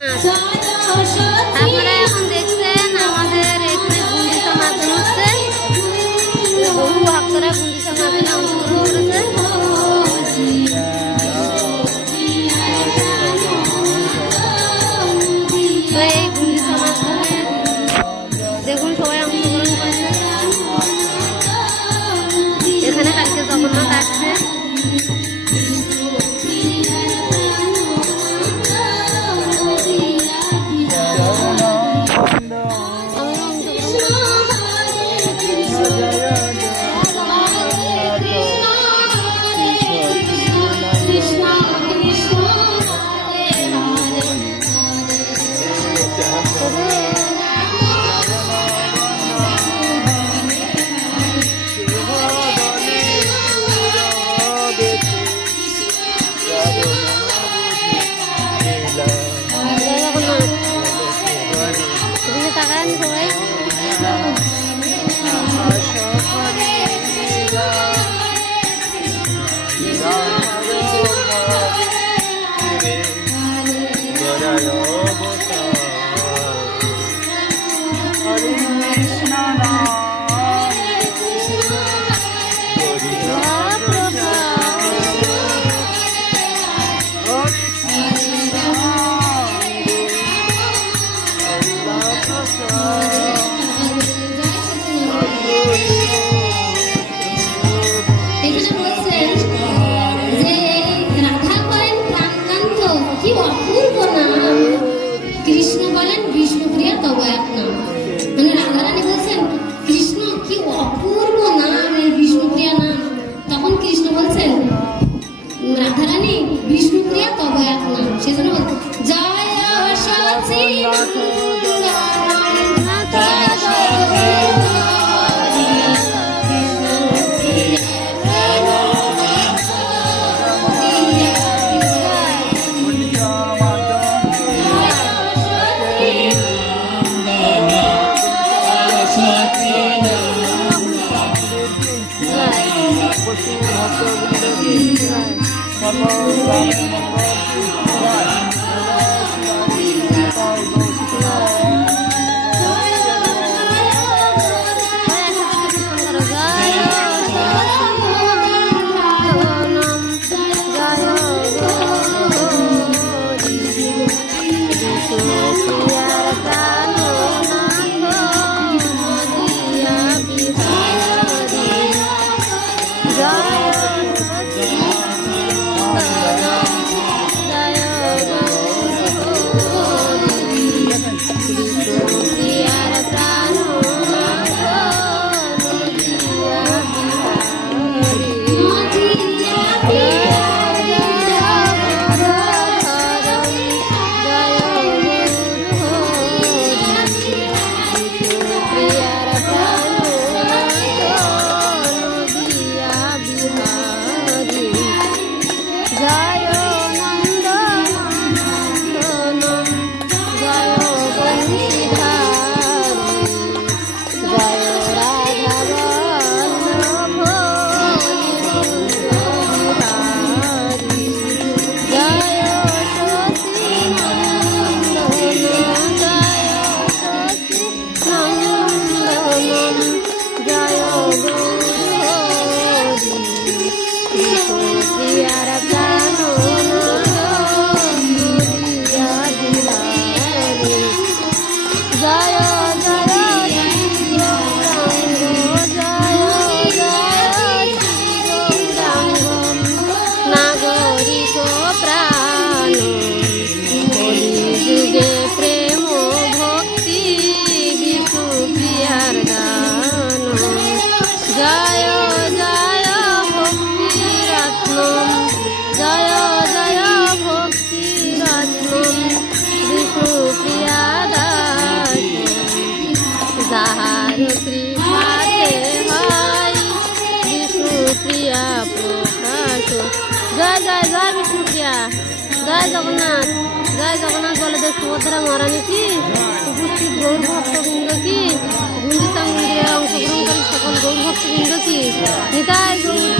所有 অপূর্ব নাম কৃষ্ণ বলেন বিষ্ণুপ্রিয়া তব এক নাম। মানে রাধারানী বলছেন পশু ভক্তবৃন্দকে সর্ব way out of. জয় জগন্নাথ। জয় জগন্নাথ বলদেব সুভদ্রা মহারানী কি? উপস্থিত গৌর ভক্তবৃন্দ কি? গুন্ডিতা মন্দিরে অংশগ্রহণকারী সকল গৌর ভক্তবৃন্দ কি? নিতাই গৌর